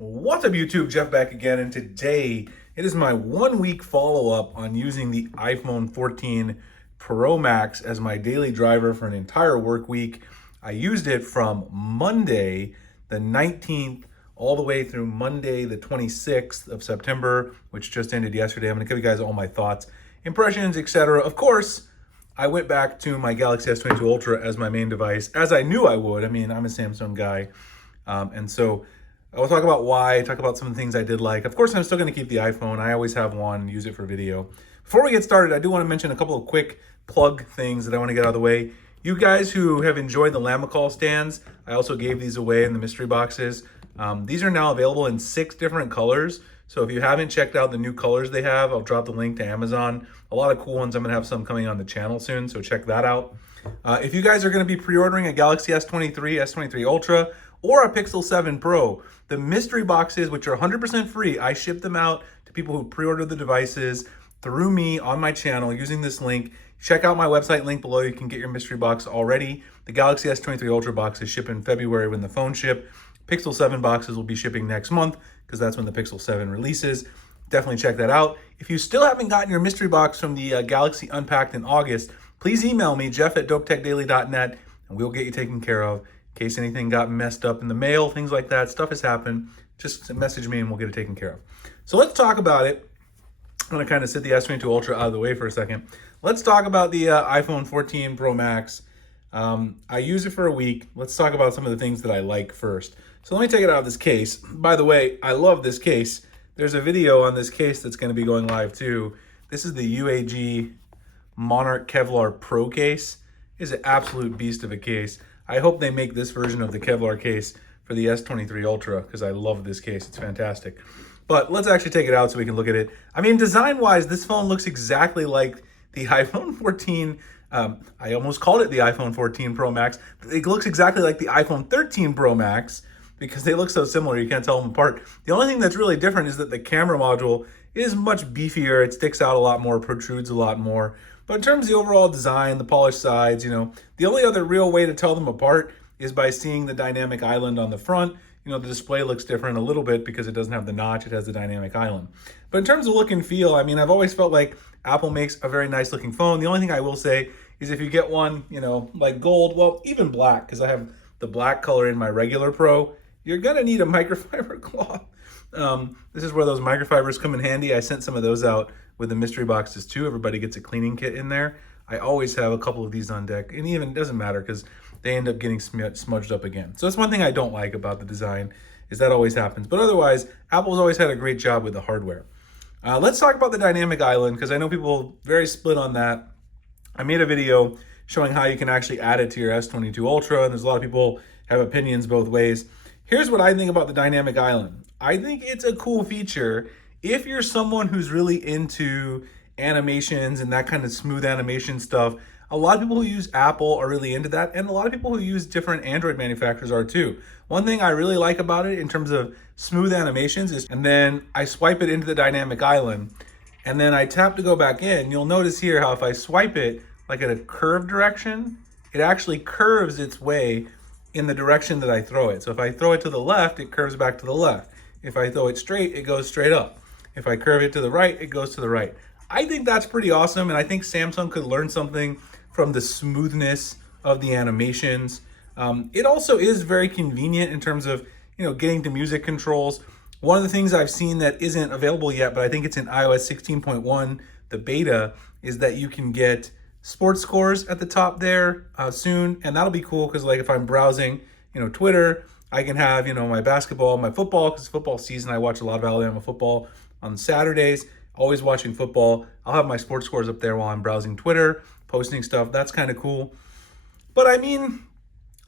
What's up YouTube, Jeff back again, and today it is my 1 week follow-up on using the iPhone 14 Pro Max as my daily driver for an entire work week. I used it from Monday the 19th all the way through Monday the 26th of September, which just ended yesterday. I'm gonna give you guys all my thoughts, impressions, etc. Of course, I went back to my Galaxy S22 Ultra as my main device, as I knew I would. I mean, I'm a Samsung guy, and so I'll talk about why, talk about some of the things I did like. Of course, I'm still going to keep the iPhone. I always have one, use it for video. Before we get started, I do want to mention a couple of quick plug things that I want to get out of the way. You guys who have enjoyed the Lamicall stands, I also gave these away in the mystery boxes. These are now available in 6 different colors. So if you haven't checked out the new colors they have, I'll drop the link to Amazon. A lot of cool ones. I'm going to have some coming on the channel soon, so check that out. If you guys are going to be pre-ordering a Galaxy S23, S23 Ultra, or a Pixel 7 Pro, the mystery boxes, which are 100% free, I ship them out to people who pre-order the devices through me on my channel using this link. Check out my website link below. You can get your mystery box already. The Galaxy S23 Ultra box is shipping in February when the phones ship. Pixel 7 boxes will be shipping next month because that's when the Pixel 7 releases. Definitely check that out. If you still haven't gotten your mystery box from the Galaxy Unpacked in August, please email me, jeff@dopetechdaily.net, and we'll get you taken care of. In case anything got messed up in the mail, things like that, stuff has happened, just message me and we'll get it taken care of. So let's talk about it. I'm gonna kind of sit the S22 Ultra out of the way for a second. Let's talk about the iPhone 14 Pro Max. I use it for a week. Let's talk about some of the things that I like first. So let me take it out of this case. By the way, I love this case. There's a video on this case that's gonna be going live too. This is the UAG Monarch Kevlar Pro case. It's an absolute beast of a case. I hope they make this version of the Kevlar case for the S23 Ultra because I love this case. It's fantastic. But let's actually take it out so we can look at it. I mean, design-wise, this phone looks exactly like the iPhone 14. I almost called it the iPhone 14 Pro Max. It looks exactly like the iPhone 13 Pro Max because they look so similar, you can't tell them apart. The only thing that's really different is that the camera module is much beefier. It sticks out a lot more, protrudes a lot more. But in terms of the overall design, the polished sides, the only other real way to tell them apart is by seeing the dynamic island on the front. The display looks different a little bit because it doesn't have the notch, it has the dynamic island. But in terms of look and feel, I mean, I've always felt like Apple makes a very nice looking phone. The only thing I will say is if you get one, like gold, well, even black, because I have the black color in my regular Pro, you're gonna need a microfiber cloth. This is where those microfibers come in handy. I sent some of those out with the mystery boxes too. Everybody gets a cleaning kit in there. I always have a couple of these on deck, and even it doesn't matter because they end up getting smudged up again. So that's one thing I don't like about the design, is that always happens. But otherwise, Apple's always had a great job with the hardware. Let's talk about the dynamic island because I know people very split on that. I made a video showing how you can actually add it to your S22 Ultra, and there's a lot of people have opinions both ways. Here's what I think about the dynamic island. I think it's a cool feature if you're someone who's really into animations and that kind of smooth animation stuff. A lot of people who use Apple are really into that, and a lot of people who use different Android manufacturers are too. One thing I really like about it in terms of smooth animations is, and then I swipe it into the dynamic island, and then I tap to go back in. You'll notice here how if I swipe it like at a curved direction, it actually curves its way in the direction that I throw it. So if I throw it to the left, it curves back to the left. If I throw it straight, it goes straight up. If I curve it to the right, it goes to the right. I think that's pretty awesome, and I think Samsung could learn something from the smoothness of the animations. It also is very convenient in terms of getting to music controls. One of the things I've seen that isn't available yet, but I think it's in iOS 16.1, the beta, is that you can get sports scores at the top there soon, and that'll be cool because like if I'm browsing Twitter, I can have my basketball, my football, because football season, I watch a lot of Alabama football on Saturdays, always watching football. I'll have my sports scores up there while I'm browsing Twitter, posting stuff. That's kind of cool. But I mean,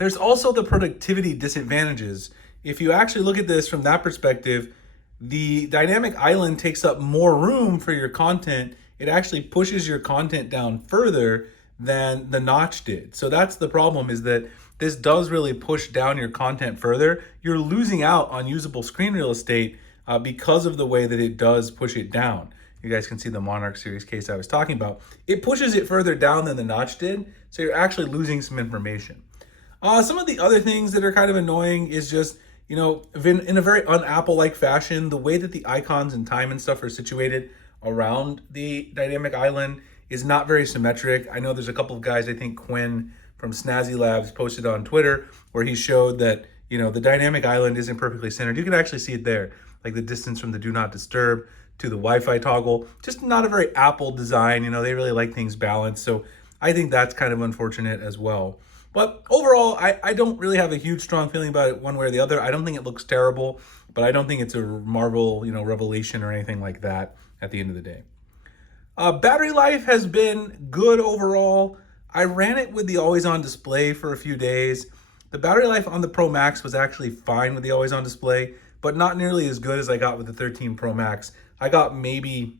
there's also the productivity disadvantages. If you actually look at this from that perspective, the dynamic island takes up more room for your content. It actually pushes your content down further than the notch did. So that's the problem, is that this does really push down your content further. You're losing out on usable screen real estate because of the way that it does push it down. You guys can see the Monarch series case I was talking about. It pushes it further down than the notch did, so you're actually losing some information. Some of the other things that are kind of annoying is just, you know, in a very un-Apple-like fashion, the way that the icons and time and stuff are situated around the dynamic island is not very symmetric. I know there's a couple of guys, I think Quinn from Snazzy Labs posted on Twitter, where he showed that, you know, the dynamic island isn't perfectly centered. You can actually see it there, like the distance from the do not disturb to the Wi-Fi toggle. Just not a very Apple design. You know, they really like things balanced. So I think that's kind of unfortunate as well. But overall, I don't really have a huge strong feeling about it one way or the other. I don't think it looks terrible, but I don't think it's a Marvel, you know, revelation or anything like that at the end of the day. Battery life has been good overall. I ran it with the always-on display for a few days. The battery life on the Pro Max was actually fine with the always-on display, but not nearly as good as I got with the 13 Pro Max. I got maybe,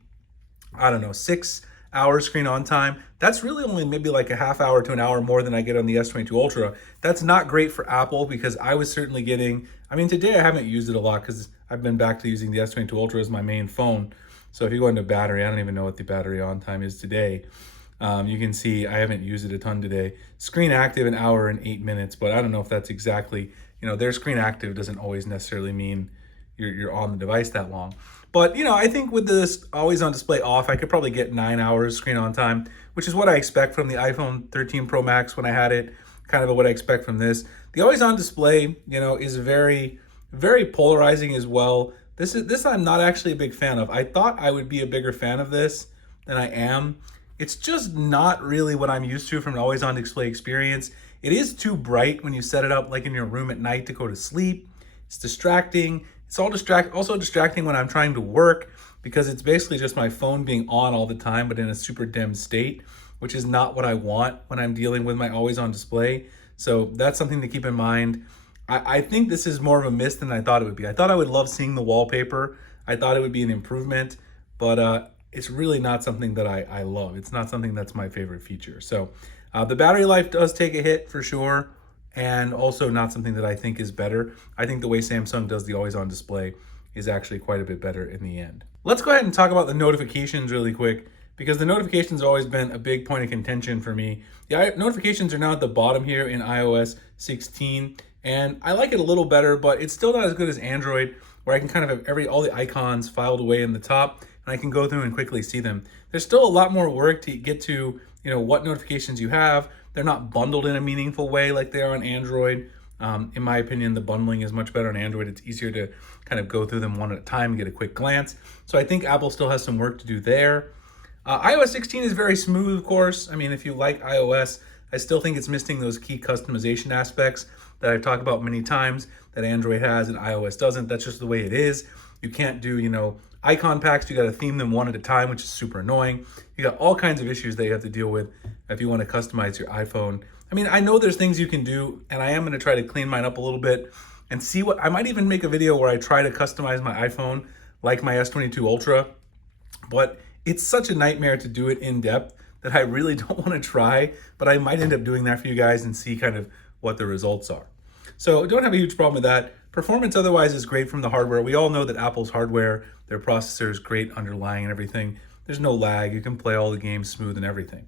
I don't know, 6 hours screen on time. That's really only maybe like a half hour to an hour more than I get on the S22 Ultra. That's not great for Apple because I was certainly getting, I mean, today I haven't used it a lot because I've been back to using the S22 Ultra as my main phone. So if you go into battery, I don't even know what the battery on time is today. You can see I haven't used it a ton today. Screen active, 1 hour and 8 minutes, but I don't know if that's exactly, you know, their screen active doesn't always necessarily mean you're on the device that long. But, you know, I think with this always on display off, I could probably get 9 hours screen on time, which is what I expect from the iPhone 13 Pro Max when I had it, kind of what I expect from this. The always on display, you know, is very, very polarizing as well. This I'm not actually a big fan of. I thought I would be a bigger fan of this than I am. It's just not really what I'm used to from an always on display experience. It is too bright when you set it up like in your room at night to go to sleep. It's distracting. It's also distracting when I'm trying to work because it's basically just my phone being on all the time, but in a super dim state, which is not what I want when I'm dealing with my always on display. So that's something to keep in mind. I think this is more of a miss than I thought it would be. I thought I would love seeing the wallpaper. I thought it would be an improvement, but it's really not something that I love. It's not something that's my favorite feature. So the battery life does take a hit for sure, and also not something that I think is better. I think the way Samsung does the always on display is actually quite a bit better in the end. Let's go ahead and talk about the notifications really quick, because the notifications have always been a big point of contention for me. The notifications are now at the bottom here in iOS 16, and I like it a little better, but it's still not as good as Android, where I can kind of have all the icons filed away in the top, and I can go through and quickly see them. There's still a lot more work to get to, you know, what notifications you have. They're not bundled in a meaningful way like they are on Android. In my opinion, the bundling is much better on Android. It's easier to kind of go through them one at a time and get a quick glance. So I think Apple still has some work to do there. iOS 16 is very smooth, of course. I mean, if you like iOS, I still think it's missing those key customization aspects that I've talked about many times that Android has and iOS doesn't. That's just the way it is. You can't do, you know, icon packs. You got to theme them one at a time, which is super annoying. You got all kinds of issues that you have to deal with if you want to customize your iPhone. I mean, I know there's things you can do, and I am going to try to clean mine up a little bit and see what, I might even make a video where I try to customize my iPhone like my S22 Ultra, but it's such a nightmare to do it in depth that I really don't want to try, but I might end up doing that for you guys and see kind of what the results are. So don't have a huge problem with that. Performance otherwise is great from the hardware. We all know that Apple's hardware, their processor is great underlying and everything. There's no lag. You can play all the games smooth and everything.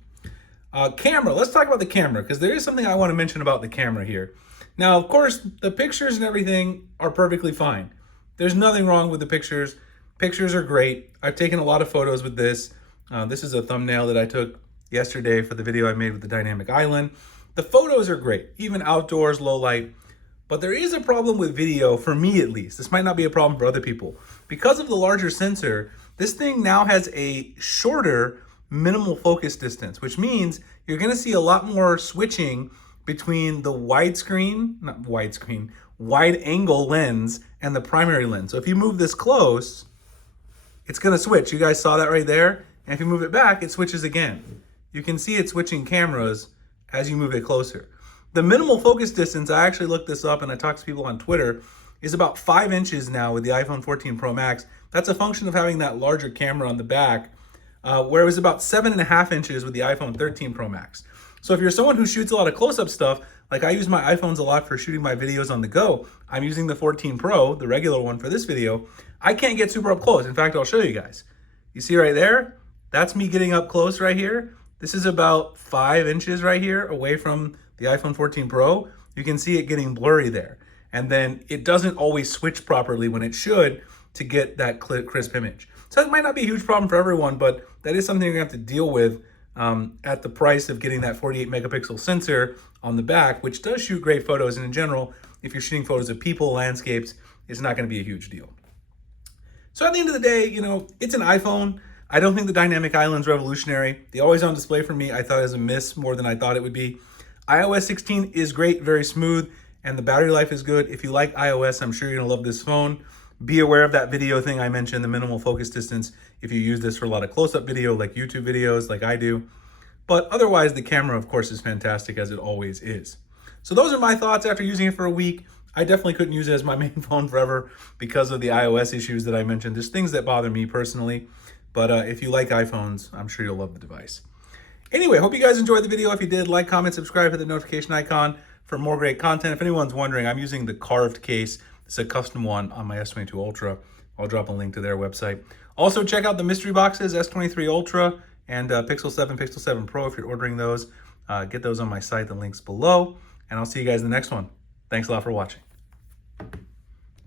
Camera, let's talk about the camera, because there is something I want to mention about the camera here. Now, of course, the pictures and everything are perfectly fine. There's nothing wrong with the pictures. Pictures are great. I've taken a lot of photos with this. This is a thumbnail that I took yesterday for the video I made with the dynamic island. The photos are great, even outdoors, low light. But there is a problem with video, for me at least. This might not be a problem for other people. Because of the larger sensor, this thing now has a shorter minimal focus distance, which means you're gonna see a lot more switching between the wide angle lens and the primary lens. So if you move this close, it's gonna switch. You guys saw that right there? And if you move it back, it switches again. You can see it switching cameras as you move it closer. The minimal focus distance, I actually looked this up and I talked to people on Twitter, is about 5 inches now with the iPhone 14 Pro Max. That's a function of having that larger camera on the back, where it was about 7.5 inches with the iPhone 13 Pro Max. So if you're someone who shoots a lot of close-up stuff, like I use my iPhones a lot for shooting my videos on the go, I'm using the 14 Pro, the regular one for this video, I can't get super up close. In fact, I'll show you guys. You see right there? That's me getting up close right here. This is about 5 inches right here away from the iPhone 14 Pro. You can see it getting blurry there. and then it doesn't always switch properly when it should to get that crisp image. So it might not be a huge problem for everyone, but that is something you're gonna have to deal with at the price of getting that 48 megapixel sensor on the back, which does shoot great photos. And in general, if you're shooting photos of people, landscapes, it's not gonna be a huge deal. So at the end of the day, you know, it's an iPhone. I don't think the dynamic island's revolutionary. The always on display for me, I thought it was a miss more than I thought it would be. iOS 16 is great, very smooth, and the battery life is good. If you like iOS, I'm sure you're gonna love this phone. Be aware of that video thing I mentioned, the minimal focus distance, if you use this for a lot of close-up video, like YouTube videos, like I do. But otherwise, the camera, of course, is fantastic, as it always is. So those are my thoughts after using it for a week. I definitely couldn't use it as my main phone forever because of the iOS issues that I mentioned. There's things that bother me personally, but if you like iPhones, I'm sure you'll love the device. Anyway, hope you guys enjoyed the video. If you did, like, comment, subscribe, hit the notification icon for more great content. If anyone's wondering, I'm using the carved case. It's a custom one on my S22 Ultra. I'll drop a link to their website. Also, check out the mystery boxes, S23 Ultra and Pixel 7, Pixel 7 Pro if you're ordering those. Get those on my site, the link's below. And I'll see you guys in the next one. Thanks a lot for watching.